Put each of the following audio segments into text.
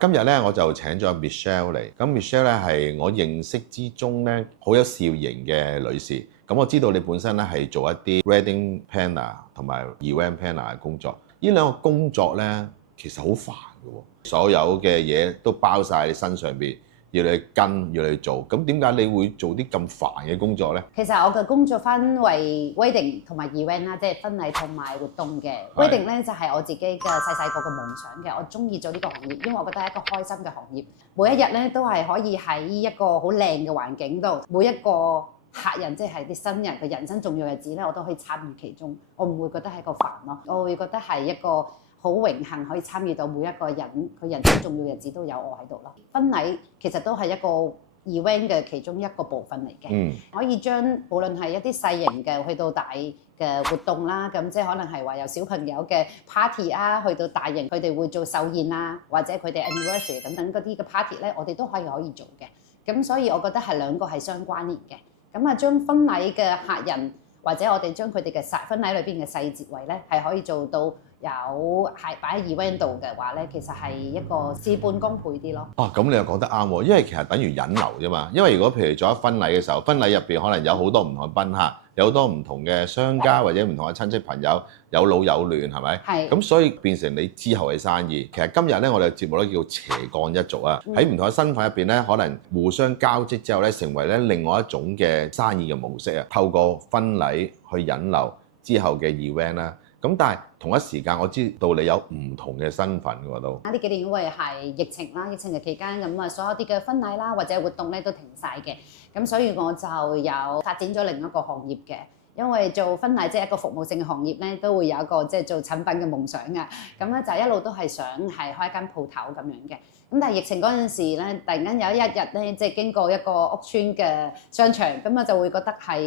今日咧我就請咗 Michelle 嚟，咁 Michelle 咧係我認識之中咧好有笑型嘅女士。咁我知道你本身咧係做一啲 wedding planner 同埋 event planner 嘅工作，呢兩個工作咧其實好煩嘅喎，所有嘅嘢都包晒你身上邊，要你去跟，要你去做。咁點解你會做啲咁煩嘅工作咧？其實我嘅工作分為 wedding 同埋 event 啦，即係婚禮同埋活動嘅。wedding 咧就係我自己嘅細個嘅夢想嘅，我中意做呢個行業，因為我覺得係一個開心嘅行業。每一日咧都係可以喺一個好靚嘅環境度，每一個客人即係啲新人嘅人生重要日子咧，我都可以參與其中，我唔會覺得係個煩咯，我會覺得係一個好榮幸可以參與到每一個人佢人生重要日子都有我喺度咯。婚禮其實都係一個 event 嘅其中一個部分嚟嘅，可以將無論係一啲細型嘅去到大嘅活動啦，咁即係可能係話有小朋友嘅 party 啊，去到大型佢哋會做壽宴啊，或者佢哋 anniversary 等等嗰啲嘅 party 咧，我哋都可以做嘅。咁所以我覺得係兩個係相關聯嘅。咁啊，將婚禮嘅客人或者我哋將佢哋嘅婚禮裏邊嘅細節位咧，係可以做到有係擺喺 event 度嘅話咧，其實係一個事半功倍啲咯。咁你又講得啱喎，因為其實等於引流啫嘛。因為如果譬如做咗婚禮嘅時候，婚禮入邊可能有好多唔同嘅賓客，有好多唔同嘅商家或者唔同嘅親戚朋友，有老有嫩係咪？係。咁所以變成你之後嘅生意。其實今日咧，我哋嘅節目咧叫斜槓一族啊。喺唔同嘅身份入邊咧，可能互相交織之後咧，成為咧另外一種嘅生意嘅模式啊。透過婚禮去引流之後嘅 event 啦。咁但係同一時間，我知道你有唔同嘅身份㗎都。呢幾年因為係疫情啦，疫情嘅期間咁啊，所有啲嘅婚禮啦或者活動咧都停晒嘅，咁所以我就有發展咗另一個行業嘅。因為做婚禮即係一個服務性嘅行業咧，都會有一個即係做產品嘅夢想嘅。咁咧就一路都係想係開一間鋪頭咁樣嘅。咁但係疫情嗰陣時咧，突然間有一日咧，即係經過一個屋邨嘅商場，咁我就會覺得係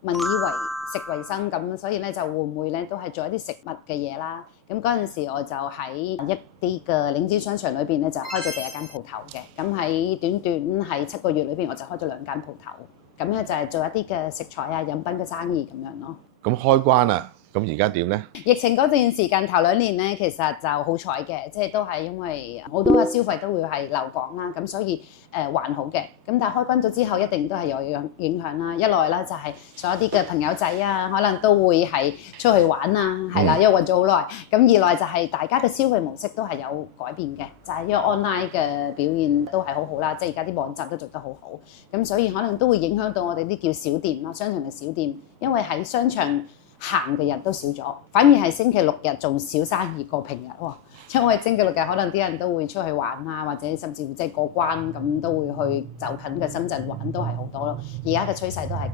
民以為食為生咁，所以咧就會唔會咧都係做一啲食物嘅嘢啦。咁嗰陣時我就喺一啲嘅領展商場裏邊咧就開咗第一間鋪頭嘅。咁喺短短係7個月裏邊，我就開咗2間鋪頭。咁咧就係做一啲嘅食材啊、飲品嘅生意咁樣咯。咁開關啦，咁而家點咧？疫情嗰段時間頭2年咧，其實就好彩嘅，即係都係因為好多嘅消費都會係留港啦，咁所以還好嘅。咁但係開關咗之後，一定都係有影響啦。一來啦就係所有啲嘅朋友仔啊，可能都會係出去玩啊，係啦，因為運咗好耐。咁二來就係大家嘅消費模式都係有改變嘅，就係因為 online 嘅表現都係好好啦，即係而家啲網站都做得好好。咁所以可能都會影響到我哋啲叫小店咯，商場嘅小店，因為喺商場行嘅人都少咗，反而係星期6日仲少生意過平日喎。因為星期6日可能啲人都會出去玩啊，或者甚至乎即係過關咁都會去就近嘅深圳玩，都係好多咯。而家嘅趨勢都係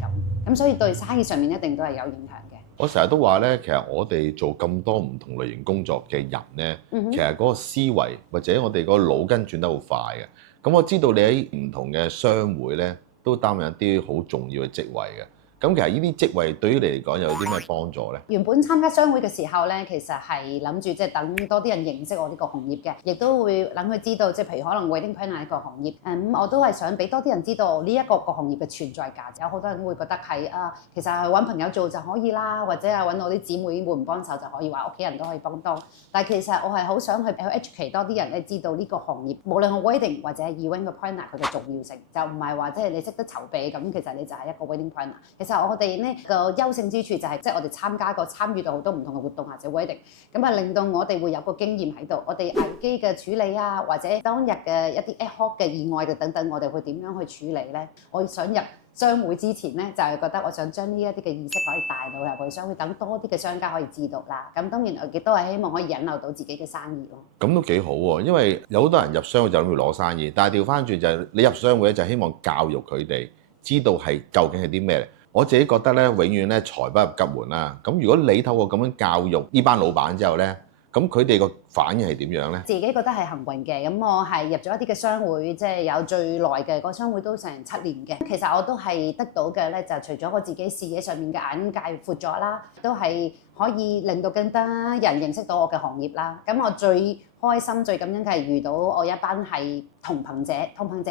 咁，所以對生意上面一定都係有影響嘅。我成日都話咧，其實我哋做咁多唔同類型工作嘅人咧，其實嗰個思維或者我哋個腦筋轉得好快嘅。咁我知道你喺唔同嘅商會咧，都擔任一啲好重要嘅職位嘅。咁其實呢啲職位對於你嚟講有啲咩幫助咧？原本參加商會嘅時候咧，其實係諗住即係等多啲人認識我呢個行業嘅，亦都會諗佢知道，即係譬如可能 wedding planner 呢個行業，我都係想俾多啲人知道呢一個行業嘅存在價值。有好多人會覺得係其實係揾朋友做就可以啦，或者係揾我啲姊妹會唔幫手就可以，話屋企人都可以幫當。但係其實我係好想去 educate 多啲人咧，知道呢個行業，無論係 wedding 或者係 event 嘅 planner 佢嘅重要性，就唔係話即係你識得籌備咁，其實你就係一個 wedding planner。其實我哋呢個優勝之處就係即係我哋參與到好多唔同嘅活動或者 wedding， 咁啊令到我哋會有個經驗喺度，我哋危機嘅處理啊，或者當日嘅一啲 ad hoc 嘅意外嘅等等，我哋會點樣去處理咧？我想入商會之前咧，就係覺得我想將呢一啲嘅意識可以帶到入去商會，等多啲嘅商家可以知道啦。咁當然我亦都係希望可以引流到自己嘅生意咯。咁都幾好喎，因為有好多人入商會就諗住攞生意，但係調翻轉就係你入商會咧，就希望教育佢哋知道係究竟係啲咩嚟。我自己覺得咧，永遠咧財不入急門啦。咁如果你透過咁樣教育呢班老闆之後咧，咁佢哋個反應係點樣咧？自己覺得係幸運嘅，咁我係入咗一啲嘅商會，即係有最耐嘅個商會都成7年嘅。其實我都係得到嘅咧，就除咗我自己視野上面嘅眼界闊咗啦，都係可以令到更多人認識到我嘅行業啦。咁我最開心最感恩嘅係遇到我一班係同行者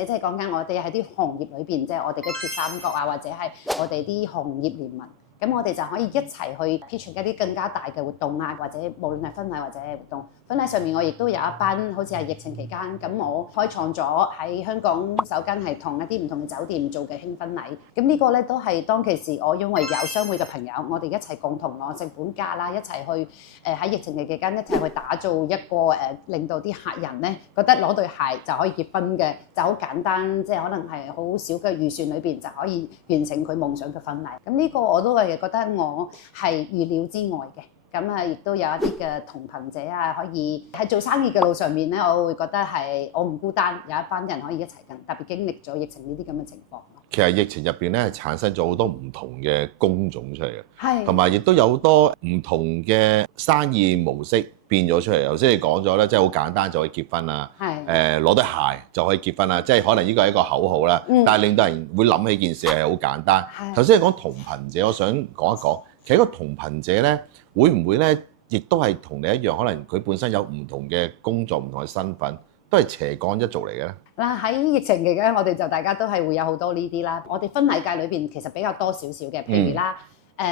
即係講緊我哋喺啲行業裏邊，即係我哋嘅鐵三角啊，或者係我哋啲行業聯盟。咁我哋就可以一齊去 pitch 一啲更加大嘅活動啊，或者無論係婚禮或者活動，婚禮上面我亦都有一班好似係疫情期間，咁我開創咗喺香港首間係同一啲唔同嘅酒店做嘅輕婚禮。咁呢個咧都係當其時我因為有商會嘅朋友，我哋一齊共同攞成本價啦，一齊去喺疫情嘅期間一齊去打造一個令到啲客人咧覺得攞對鞋就可以結婚嘅，就好簡單，即係可能係好少嘅預算裏邊就可以完成佢夢想嘅婚禮。咁呢個我都係覺得我係預料之外嘅。咁啊，亦都有一啲嘅同行者啊，可以喺做生意嘅路上面咧，我會覺得係我唔孤單，有一班人可以一齊跟，特別經歷咗疫情呢啲咁嘅情況。其實疫情入邊咧，產生咗好多唔同嘅工種出嚟嘅，係，同埋亦都有好多唔同嘅生意模式變咗出嚟。頭先你講咗咧，即係好簡單就可以結婚啦，攞對鞋就可以結婚啦，即係可能呢個係一個口號啦，但係令到人會諗起件事係好簡單。頭先你講同頻者，我想講一講，其實個同頻者咧，會唔會咧，亦都係同你一樣，可能佢本身有唔同嘅工作、唔同嘅身份，都係斜槓一族嚟嘅咧？嗱，喺疫情期間，我哋就大家都係會有好多呢啲啦。我哋婚禮界裏邊其實比較多少少嘅，譬如啦，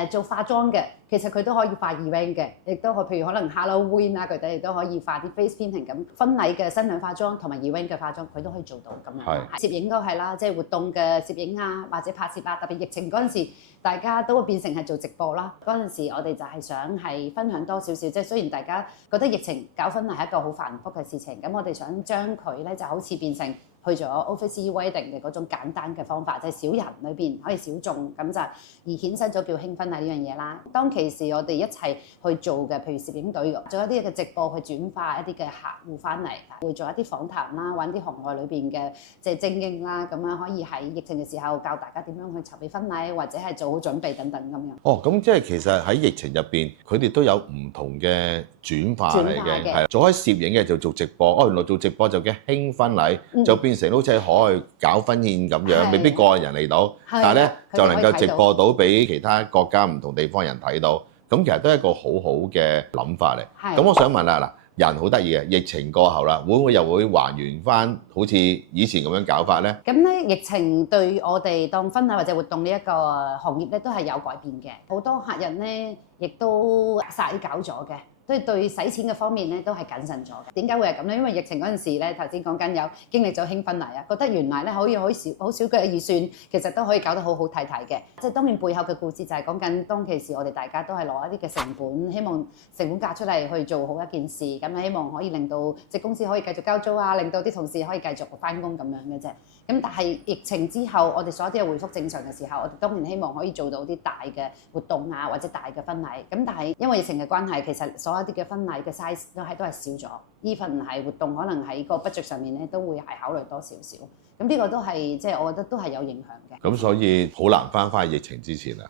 做化妝嘅，其實佢都可以化 event 嘅，亦都可譬如可能 Halloween 啊，佢哋亦都可以化啲 face painting 咁。婚禮嘅新娘化妝同埋 event 嘅化妝，佢都可以做到咁樣。攝影都係啦，即係活動嘅攝影啊，或者拍攝啊，特別疫情嗰陣時，大家都會變成係做直播啦。嗰陣時我哋就係想係分享多少少，即係雖然大家覺得疫情搞婚禮係一個好繁複嘅事情，咁我哋想將佢咧就好似變成去咗 office wedding 嘅嗰種簡單嘅方法，即係少人裏邊可以小眾咁就而衍生咗叫輕婚禮呢樣嘢啦。當其時我哋一齊去做嘅，譬如攝影隊做一啲嘅直播去轉化一啲嘅客戶翻嚟，會做一啲訪談啦，揾啲行內裏邊嘅即係精英啦，咁樣可以喺疫情嘅時候教大家點樣去籌備婚禮，或者係做好準備等等咁樣。哦，咁即係其實喺疫情入邊，佢哋都有唔同嘅轉化嚟嘅，係做開攝影嘅就做直播，原來做直播就叫輕婚禮，就變成好似喺海外搞婚宴咁樣，未必個人嚟到，但係咧就能夠直播到俾其他國家唔同地方人睇到，咁其實都係一個好好嘅諗法嚟。咁我想問啦，嗱，人好得意嘅，疫情過後啦，會唔會又會還原翻好似以前咁樣搞法咧？咁咧，疫情對我哋當婚禮或者活動呢一個行業咧，都係有改變嘅。好多客人咧，亦都曬搞咗嘅。所以對使錢嘅方面咧都係謹慎咗嘅。點解會係咁咧？因為疫情嗰陣時咧，頭先講緊有經歷咗輕婚禮啊，覺得原來咧可以好少嘅預算，其實都可以搞得好好睇睇嘅。即係當然背後嘅故事就係講緊當其時我哋大家都係攞一啲嘅成本，希望成本價出嚟去做好一件事，咁希望可以令到即係公司可以繼續交租啊，令到啲同事可以繼續返工咁樣嘅啫。咁但係疫情之後，我哋所有啲嘢回復正常嘅時候，我哋當然希望可以做到啲大嘅活動啊，或者大嘅婚禮。咁但係因為疫情嘅關係，其實所有啲嘅婚禮嘅 size 都係少咗。even 係活動可能喺個 budget 上面咧，都會係考慮多少少。咁呢個都係即係我覺得都係有影響嘅。咁所以好難翻去疫情之前啊。